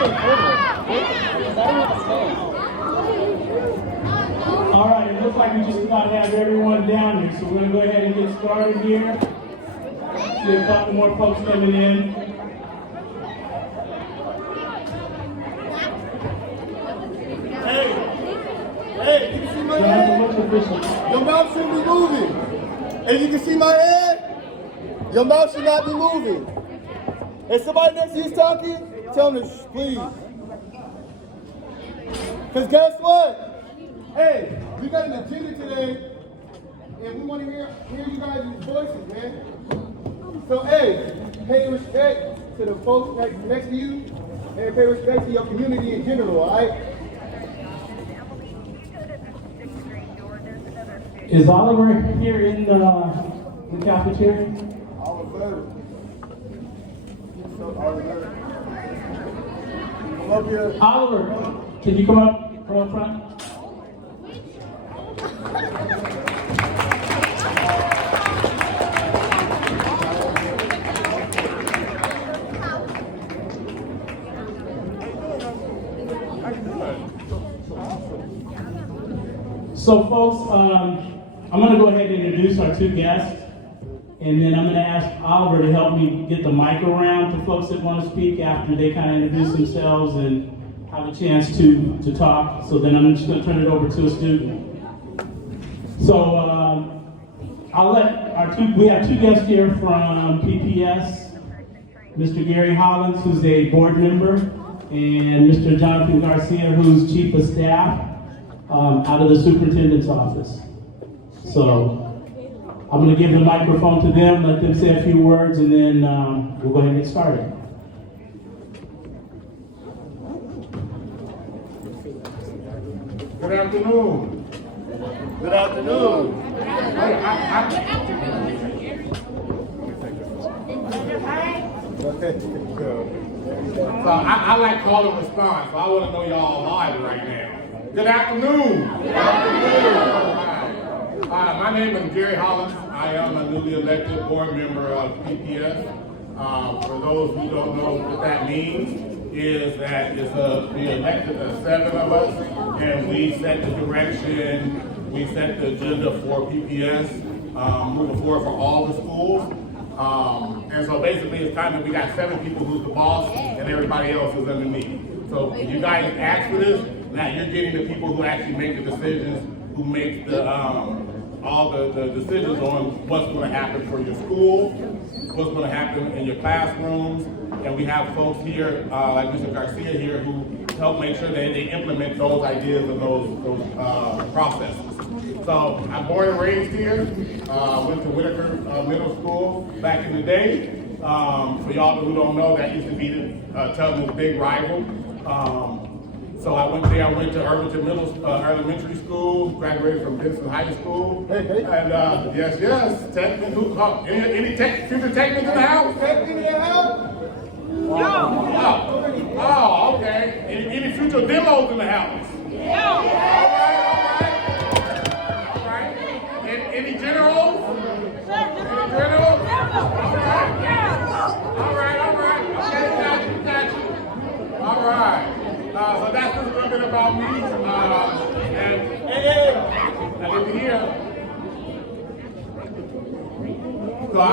All right, it looks like we just about to have everyone down here, so we're going to go ahead and get started here. See a couple more folks coming in. Hey, you can see my head? Your mouth shouldn't be moving. And you can see my head? Your mouth should not be moving. If somebody next to you is talking, tell them to shh, please. Because guess what? Hey, we got an agenda today, and we want to hear you guys' voices, man. So, hey, pay respect to the folks next to you, and pay respect to your community in general, all right? Is Oliver here in the cafeteria? Oliver. Come up here. Oliver, can you come up front? So folks, I'm going to go ahead and introduce our two guests, and then I'm going to ask Oliver to help me get the mic around to folks that want to speak after they kind of introduce themselves and have a chance to talk. So then I'm just going to turn it over to a student. So I'll let we have two guests here from PPS, Mr. Gary Hollands, who's a board member, and Mr. Jonathan Garcia, who's chief of staff out of the superintendent's office. So I'm going to give the microphone to them, let them say a few words, and then we'll go ahead and get started. Good afternoon. Good afternoon. So I like call and response, so I want to know y'all live right now. Good afternoon. Good afternoon. My name is Gary Hollands. I am a newly elected board member of PPS. For those who don't know what that means, is that we elected 7 of us, and we set the direction, we set the agenda for PPS moving forward for all the schools. And so basically it's kind of, we got 7 people who's the boss and everybody else is underneath. So you guys asked for this, now you're getting the people who actually make the decisions, who make the all the decisions on what's going to happen for your school, what's going to happen in your classrooms, and we have folks here like Mr. Garcia here who help make sure that they implement those ideas and those processes. So I'm born and raised here, went to Whitaker Middle School back in the day. For y'all who don't know, that used to be Tubman's big rival. So I went there, I went to Irvington Elementary School, graduated from Benson High School. And yes, technical, any future technics in the house? Technical in the house? Oh, okay. Any future demos in the house? All right. Any generals? Any generals? All right. Okay, got you. All right. So that's just a little bit about me. And I get to hear. So I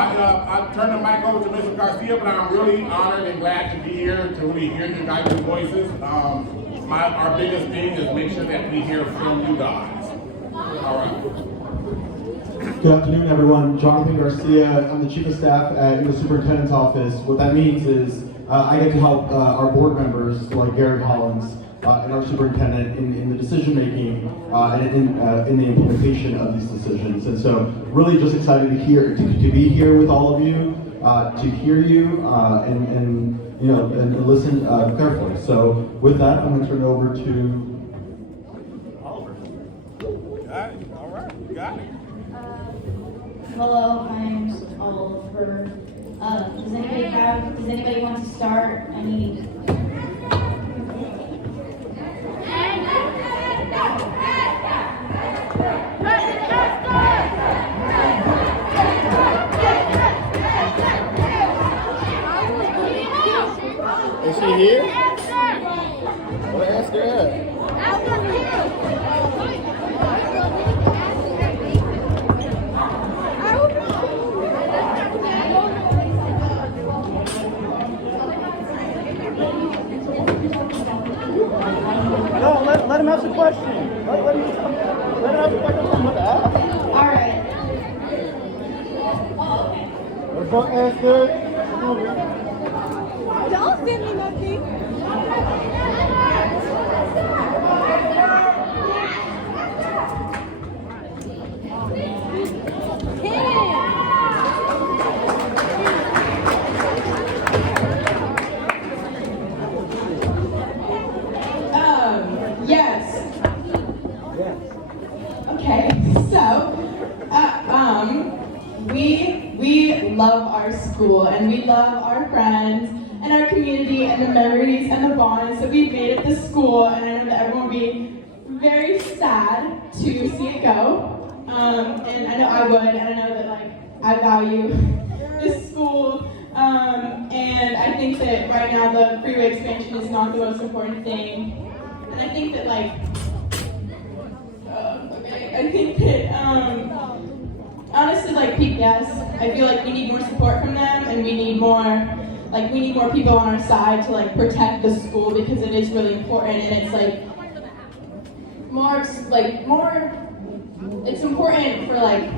turn the mic over to Mr. Garcia, but I'm really honored and glad to be here to really hear you guys' voices. Our biggest thing is make sure that we hear from you guys. All right. Good afternoon, everyone. Jonathan Garcia. I'm the chief of staff in the superintendent's office. What that means is I get to help our board members like Gary Hollands and our superintendent in the decision making and in the implementation of these decisions. And so, really, just excited to be here with all of you, to hear you and listen carefully. So, with that, I'm going to turn it over to Oliver. Got it. All right. You got it. Hello, my name's Oliver. Does anybody want to start? I need. Is she here? Let him ask a question. Let him ask a question. What the hell? All right. Let's go answer. Don't send me nothing. Yes. Okay, so, we love our school and we love our friends and our community and the memories and the bonds that we've made at the school, and I know that everyone will be very sad to see it go. And I know I would, and I know that like I value this school. And I think that right now the freeway expansion is not the most important thing. And I think that like, I think that honestly, like PPS, I feel like we need more support from them, and we need more people on our side to like protect the school, because it is really important, and it's like more. It's important for like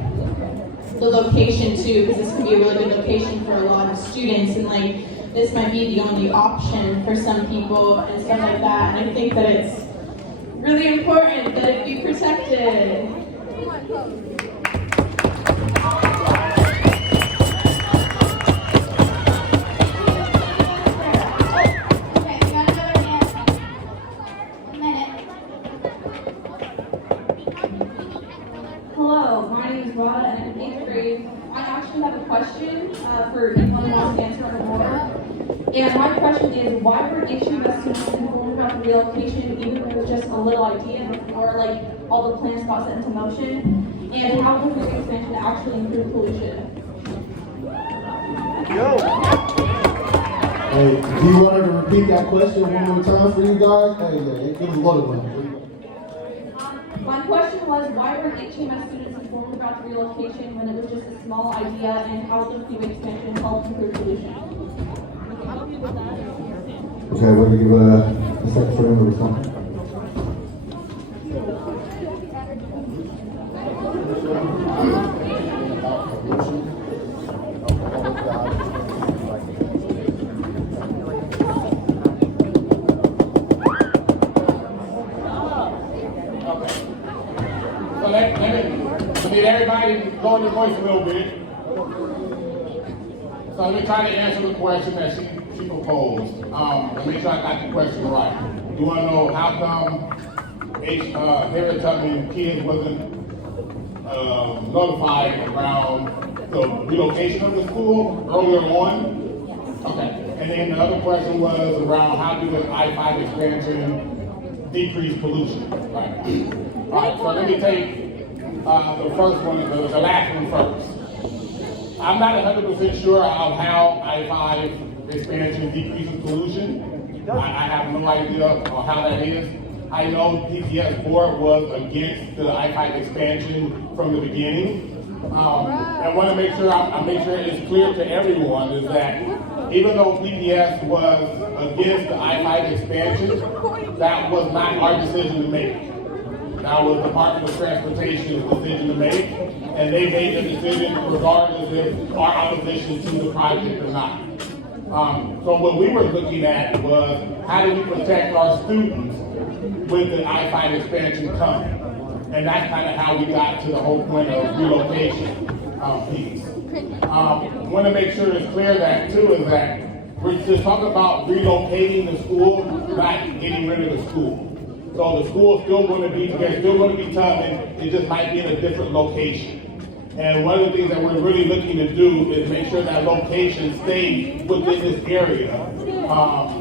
the location too, because this could be a really good location for a lot of students, and like this might be the only option for some people and stuff like that. And I think that it's really important that it be protected. Okay, we got another hand. 1 minute. Hello, my name is Rod, and I'm in 8th grade. I actually have a question for anyone who wants to answer on the board. And my question is, why were HTMS students informed about the relocation, even if it was just a little idea, or like all the plans got set into motion? And how will the expansion actually improve pollution? Hey, do you want her to repeat that question one more time for you guys? Hey, yeah, it was a loaded one. My question was, why were HTMS students informed about the relocation when it was just a small idea, and how will the freeway expansion help improve pollution? Okay, we're gonna give a second for him to respond. So let me everybody lower your voice a little bit. So let me try to answer the question that she proposed. Let me make sure I got the question right. You want to know how come Harriet Tubman kids wasn't notified around the relocation of the school earlier on? Okay. And then the other question was around how do the I-5 expansion decrease pollution? Right. All right, so let me take the first one, the last one first. I'm not 100% sure of how I-5 expansion decreases pollution. I have no idea of how that is. I know PPS board was against the I-5 expansion from the beginning. I want to make sure I make sure it's clear to everyone is that even though PPS was against the I-5 expansion, that was not our decision to make. That was the Department of Transportation's decision to make, and they made the decision regardless of our opposition to the project or not. So what we were looking at was how do we protect our students with the I-5 expansion coming? And that's kind of how we got to the whole point of relocation piece. I want to make sure it's clear that too is that we're just talking about relocating the school, not getting rid of the school. So the school is still going to be, they're still going to be Tubman, it just might be in a different location. And one of the things that we're really looking to do is make sure that location stays within this area.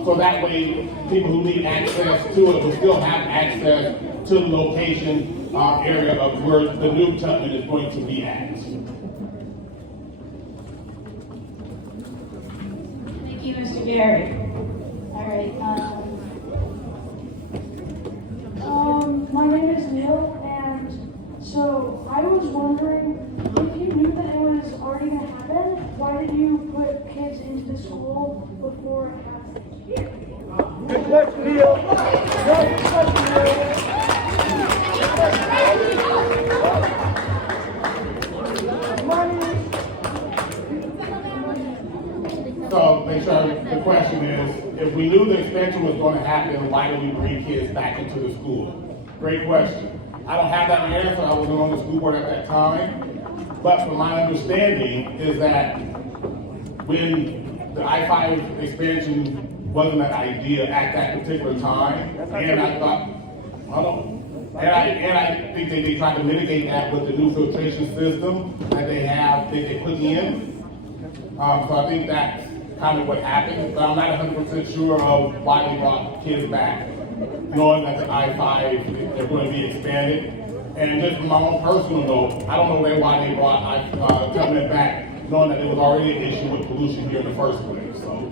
So that way, people who need access to it will still have access to the location area of where the new Tubman is going to be at. Thank you, Mr. Gary. All right. My name is Neil, and so I was wondering, if you knew that it was already going to happen, why did you put kids into the school before it happened? Good question, Neil. Good question, Neil. if we knew the expansion was going to happen, why did we bring kids back into the school? Great question. I don't have that answer. I wasn't on the school board at that time. But from my understanding is that when the I-5 expansion wasn't an idea at that particular time, and I thought, and I think they tried to mitigate that with the new filtration system that they put in. So I think that's kind of what happened, but I'm not 100% sure of why they brought kids back, knowing that the I-5 they're going to be expanded. And just from my own personal note, I don't know why they brought Tubman back, knowing that there was already an issue with pollution here in the first place. So.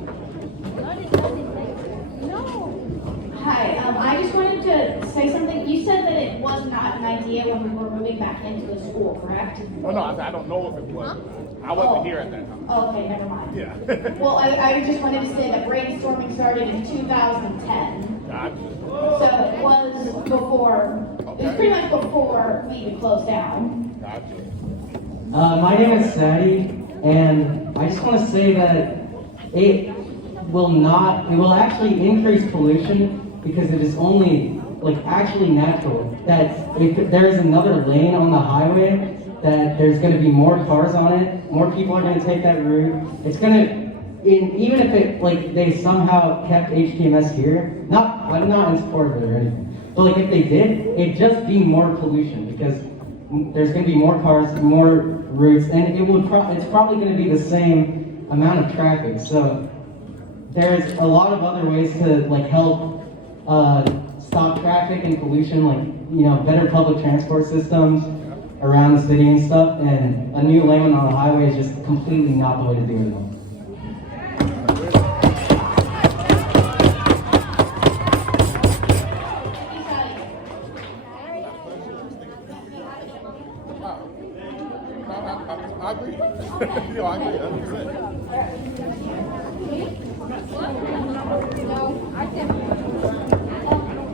Hi, I just wanted to say something. You said that it was not an idea when we were moving back into the school, correct? Oh no, I don't know if it was. I wasn't here at that time. Oh, okay, never mind. Yeah. Well, I just wanted to say that brainstorming started in 2010. Gotcha. So it was before, it was pretty much before we even closed down. Gotcha. My name is Sadie, and I just want to say that it will actually increase pollution because it is only actually natural that if there is another lane on the highway, that there's going to be more cars on it, more people are going to take that route. It's going to, even if it they somehow kept HTMS here, I'm not in support of it or anything, but if they did, it'd just be more pollution because there's going to be more cars, more routes, and it's probably going to be the same amount of traffic. So there's a lot of other ways to help stop traffic and pollution, better public transport systems around the city and stuff, and a new lane on the highway is just completely not the way to do it. I agree. I agree 100%.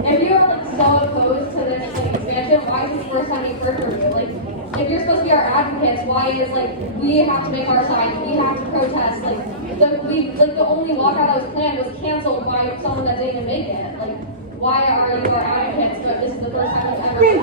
If you're so opposed to this expansion, why is this the first time you've heard from you? If you're supposed to be our advocates, why is we have to make our side, we have to protest? The only walkout that was planned was canceled by someone that didn't even make it. Why are you our advocates? But this is the first time we've ever.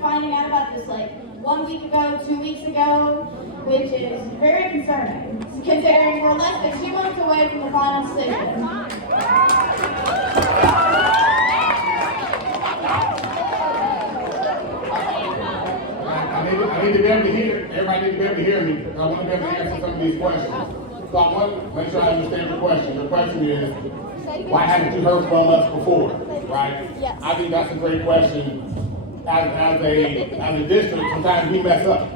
Finding out about this 1 week ago, 2 weeks ago, which is very concerning, considering we're less than 2 months away from the final decision. I need to be able to hear, everybody needs to be able to hear me. I want to be able to answer some of these questions. So I want to make sure I understand the question. The question is, why haven't you heard from us before, right? Yes. I think that's a great question. As a district, sometimes we mess up.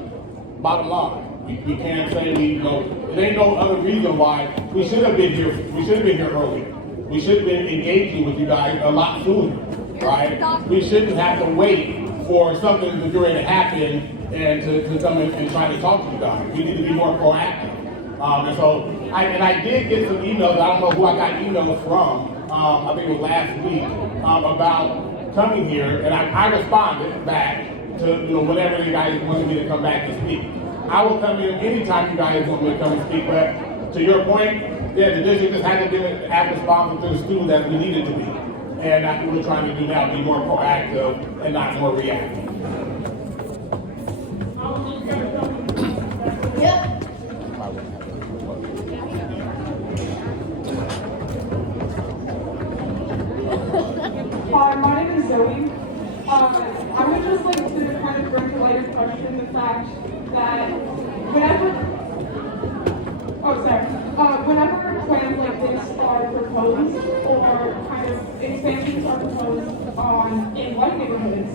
Bottom line, we can't say there ain't no other reason why we should have been here. We should have been here earlier. We should have been engaging with you guys a lot sooner, right? We shouldn't have to wait for something to to happen and to come in and try to talk to you guys. We need to be more proactive. And so I did get some emails. I don't know who I got emails from. I think it was last week about coming here, and I responded back to whenever you guys wanted me to come back and speak. I will come in anytime you guys want me to come and speak, but to your point, yeah, the district just hasn't been as responsive to the students as we needed to be. And that's what we're trying to do now, be more proactive and not more reactive. Yep. Hi, my name is Zoe. I would just like to kind of bring to light a question, the fact that whenever plans like this are proposed or kind of expansions are proposed in white neighborhoods,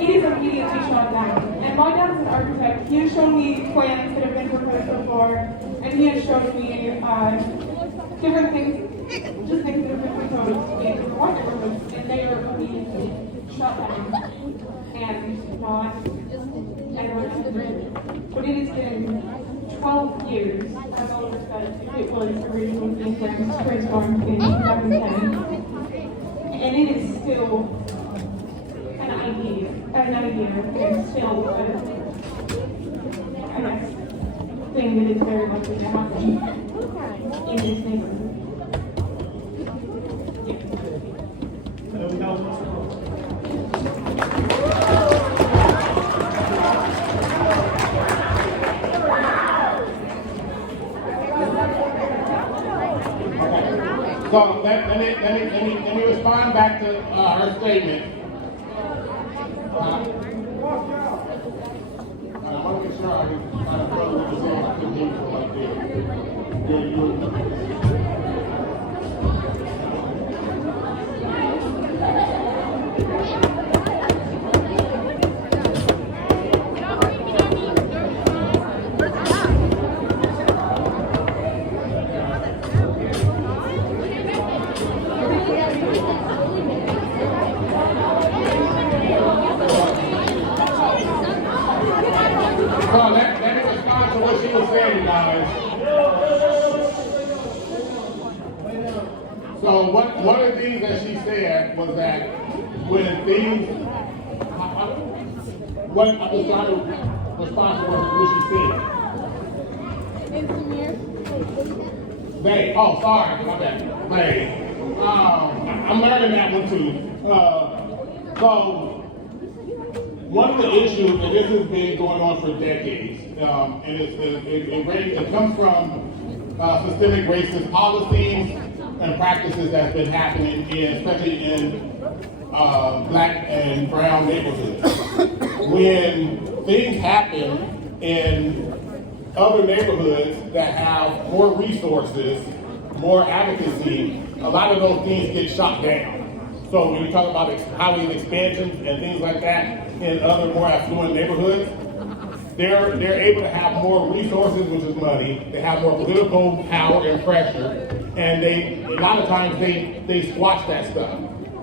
it is immediately shut down. And my dad is an architect. He has shown me plans that have been proposed before, and he has shown me different things, just things that have been proposed in white neighborhoods, and they are immediately shut down and not but it has been 12 years, as all of us said, it was originally being transformed in 2010. and it is still an idea, and still a next thing that is very likely to happen in this neighborhood. So let me respond back to her statement. I want to make sure I can follow what you're saying. I couldn't hear you like So let me respond to what she was saying, guys. So one of the things that she said was that when things, I'm just trying to respond to what she said. Oh, sorry, my bad. I'm learning that one too. So one of the issues, and this has been going on for decades, and it comes from systemic racist policies and practices that's been happening, especially in black and brown neighborhoods. When things happen in other neighborhoods that have more resources, more advocacy, a lot of those things get shot down. So when you talk about highway expansions and things like that in other more affluent neighborhoods, they're able to have more resources, which is money. They have more political power and pressure, and a lot of times they squash that stuff.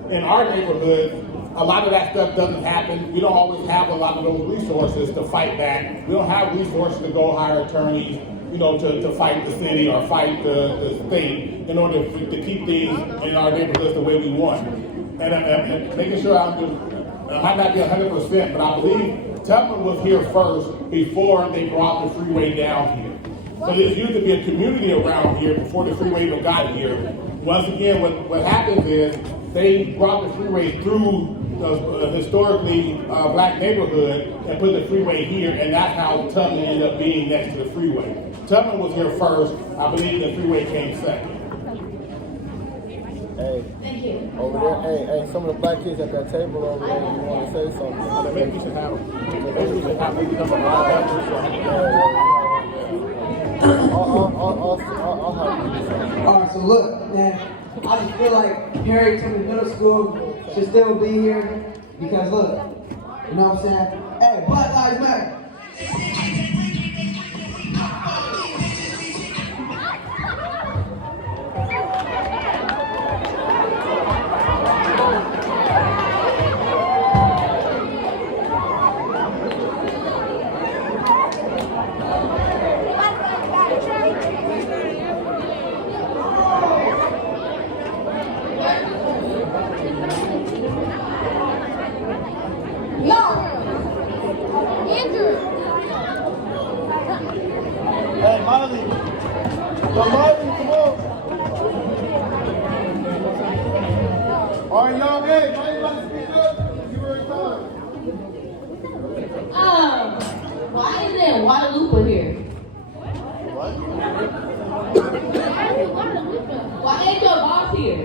In our neighborhood, a lot of that stuff doesn't happen. We don't always have a lot of those resources to fight back. We don't have resources to go hire attorneys, to fight the city or fight the state in order to keep things in our neighborhoods the way we want. And making sure I might not be 100%, but I believe Tubman was here first before they brought the freeway down here. So there used to be a community around here before the freeway even got here. Once again, what happens is they brought the freeway through the historically black neighborhood and put the freeway here, and that's how Tubman ended up being next to the freeway. Tubman was here first. I believe the freeway came second. Hey, Thank you. over there, hey, some of the black kids at that table over there, you want to say something? Maybe we should have maybe some of our efforts. I'll help you. Alright, so look, man, I just feel like Harriet Tubman Middle School should still be here because look, you know what I'm saying? Hey, Black Lives Matter. Hey, Miley. Come on. All right, y'all. Hey, Miley, about to speak up? Give her a time. Why isn't there a Guadalupe here? What? Why ain't there a boss here?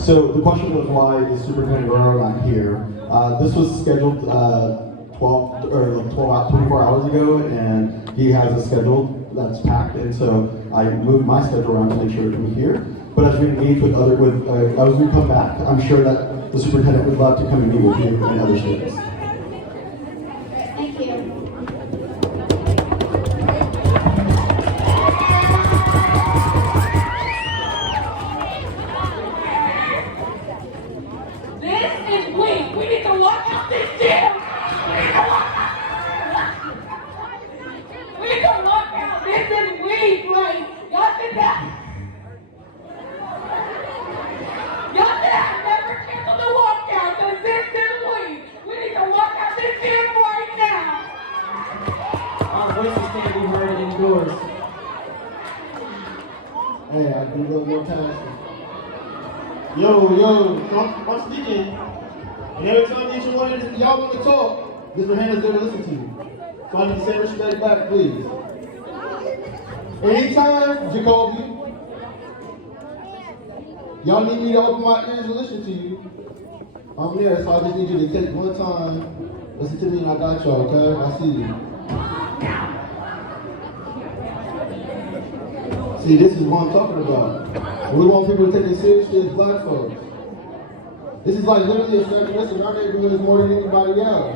So the question was why is Superintendent Guerrero not here? This was scheduled 24 hours ago, and he has a schedule that's packed, and so I moved my schedule around to make sure to be here. But as we engage as we come back, I'm sure that the superintendent would love to come and meet with you and other students. Thank you. This is, wait, Hey, I do a little more passion. Yo, I'm speaking. And every time each one of y'all want to talk, Mr. Hannah's going to listen to you. So I need the same respect back, please. Anytime, Jacoby, y'all need me to open my ears and listen to you, I'm there, so I just need you to take one time, listen to me, and I got y'all, okay? I see you. See, this is what I'm talking about. We want people to take it seriously as black folks. This is like literally a second. Listen, our neighborhood is more than anybody else.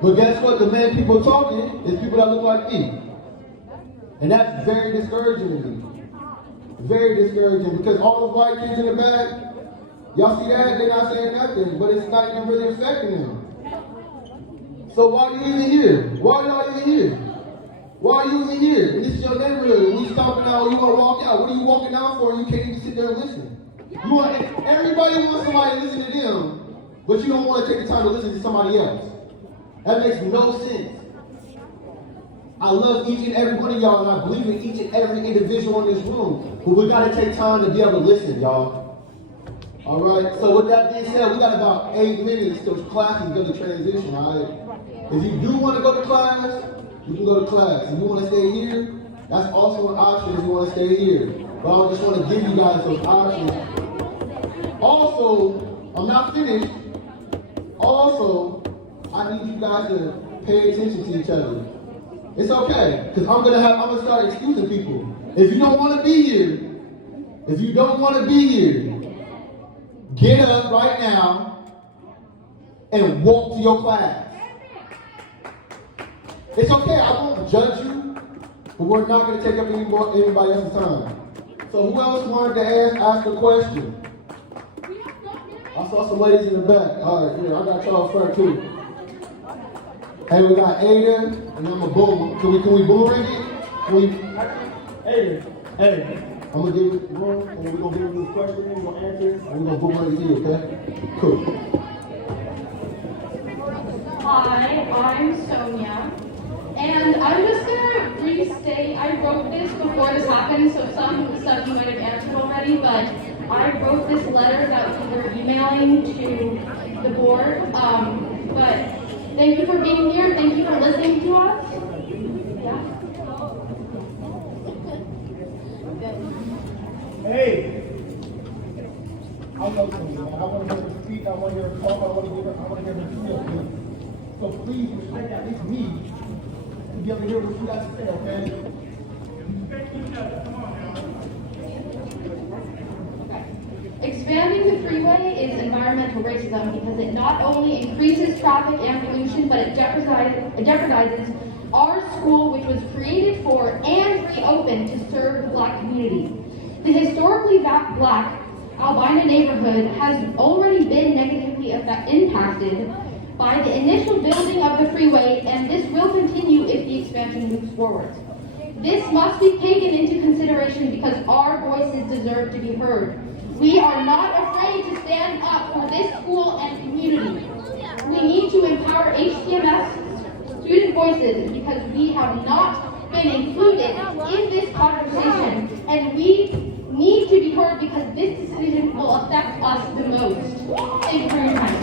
But guess what? The main people talking is people that look like me. And that's very discouraging to me. Very discouraging, because all those white kids in the back, y'all see that? They're not saying nothing, but it's not even really affecting them. So why are you even here? Why are y'all even here? Why are you even here? And this is your neighborhood. When you stomping out, you want to walk out. What are you walking out for? You can't even sit there and listen. Everybody wants somebody to listen to them, but you don't want to take the time to listen to somebody else. That makes no sense. I love each and every one of y'all, and I believe in each and every individual in this room. But we got to take time to be able to listen, y'all. All right? So with that being said, we got about 8 minutes till class is going to transition, all right? If you do want to go to class, you can go to class. If you want to stay here, that's also an option if you want to stay here. But I just want to give you guys those options. Also, I'm not finished. Also, I need you guys to pay attention to each other. It's okay, because I'm gonna start excusing people. If you don't want to be here, get up right now and walk to your class. It's okay, I won't judge you, but we're not gonna take up anybody else's time. So who else wanted to ask a question? I saw some ladies in the back. All right, here, I got y'all front too. Hey, we got Ada, and I'm a boom. Can we boom ring it? Hey, I'm gonna give you the room, and we're gonna give you this question, we're gonna answer it, and we're gonna boom ring it to you, okay? Cool. Hi, I'm Sonia. And I'm just gonna restate, I wrote this before this happened, so some stuff you might have answered already, but I wrote this letter that we were emailing to the board. But thank you for being here, thank you for listening to us. Yeah. Hey! I love you, man. I want to hear her speak, I want to hear her talk, I want to hear her feel. So please respect at least me to be able to hear what you got to say, okay? Expanding the freeway is environmental racism because it not only increases traffic and pollution, but it jeopardizes our school, which was created for and reopened to serve the black community. The historically black Albina neighborhood has already been negatively impacted by the initial building of the freeway, and this will continue if the expansion moves forward. This must be taken into consideration because our voices deserve to be heard. We are not afraid to stand up for this school and community. We need to empower HTMS student voices because we have not been included in this conversation, and we need to be heard because this decision will affect us the most. Thank you for your time.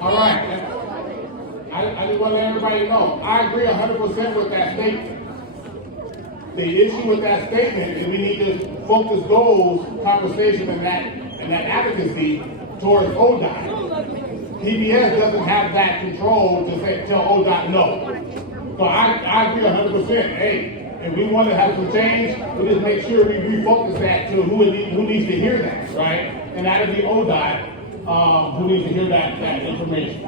All right. I just want to let everybody know, I agree 100% with that statement. The issue with that statement is we need to focus those conversations and that advocacy towards ODOT. PPS doesn't have that control to tell ODOT no. So I agree 100%. Hey, if we want to have some change, we just make sure we refocus that to who needs to hear that, right? And that would be ODOT. Who needs to hear that information.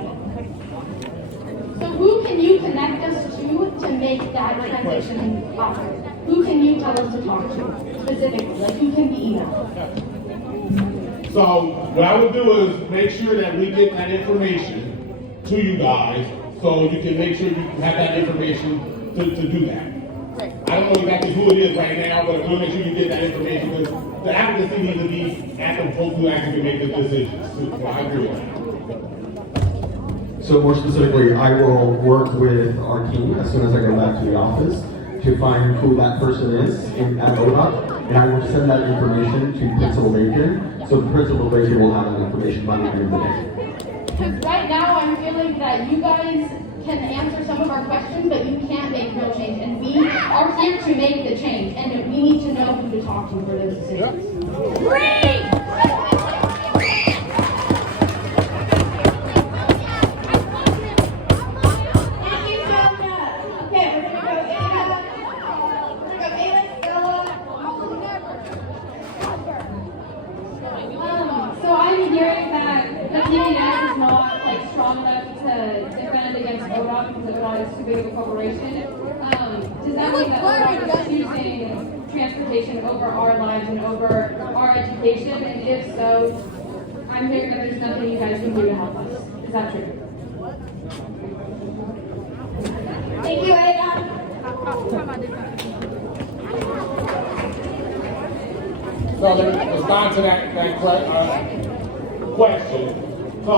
So who can you connect us to make that transition happen? Who can you tell us to talk to specifically? Like who can be emailed? So what I would do is make sure that we get that information to you guys so you can make sure you have that information to do that. Great. I don't know exactly who it is right now, but we'll make sure you get that information because the advocacy needs to be at the folks who actually make the decisions. So I agree with that. So more specifically, I will work with our team as soon as I go back to the office to find who that person is at ODOT, and I will send that information to Principal Bacon, so Principal Bacon will have that information by the end of the day. Because right now I'm feeling that you guys can answer some of our questions, but you can't make real change. And we are here to make the change, and we need to know who to talk to for those decisions. Great! So I'm hearing that the PPS is not like strong enough to defend against ODOT because ODOT is too big of a corporation. Does that mean that ODOT is choosing transportation over our lives and over our education? And if so, I'm hearing that there's nothing you guys can do to help us. Is that true? Thank you, Ada. So let me respond to that question. So,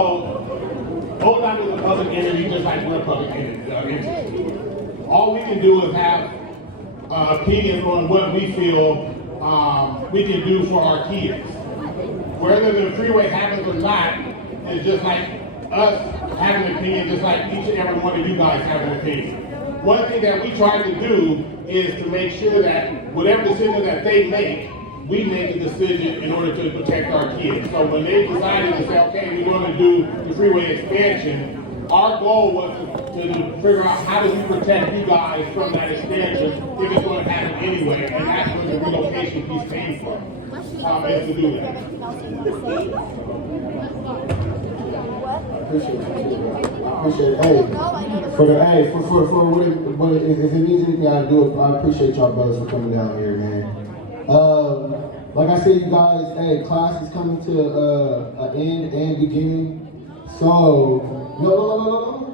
ODOT is a public entity just like we're a public entity. All we can do is have opinions on what we feel we can do for our kids. Whether the freeway happens or not is just like us having an opinion, just like each and every one of you guys have an opinion. One thing that we try to do is to make sure that whatever decision that they make, we make a decision in order to protect our kids. So when they decided to say, okay, we're going to do the freeway expansion, our goal was to figure out how do we protect you guys from that expansion if it's going to happen anyway, and that's where the relocation piece came from, is to do that. Appreciate it. Hey, for what if it means anything I do, I appreciate y'all brothers for coming down here, man. Like I said, you guys, hey, class is coming to an end and beginning. So, no.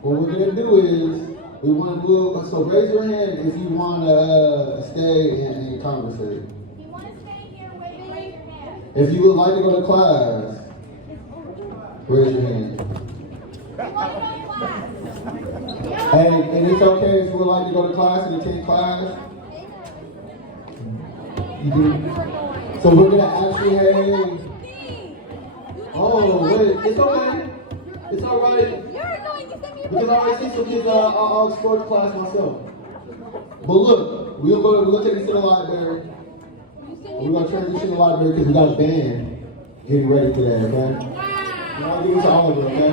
What we're gonna do is we want to do. So raise your hand if you want to stay and conversate. If you want to stay here, raise your hand. If you would like to go to class, raise your hand. Hey, and it's okay if you would like to go to class and attend class. You do. So we're gonna actually have. Oh wait, it's okay. It's all right. Because I already see some kids. I'll explore the class myself. But look, we're gonna take this to the library. We're gonna transition to the library because we got a band getting ready for that. Okay. You want to give it to all of them, okay?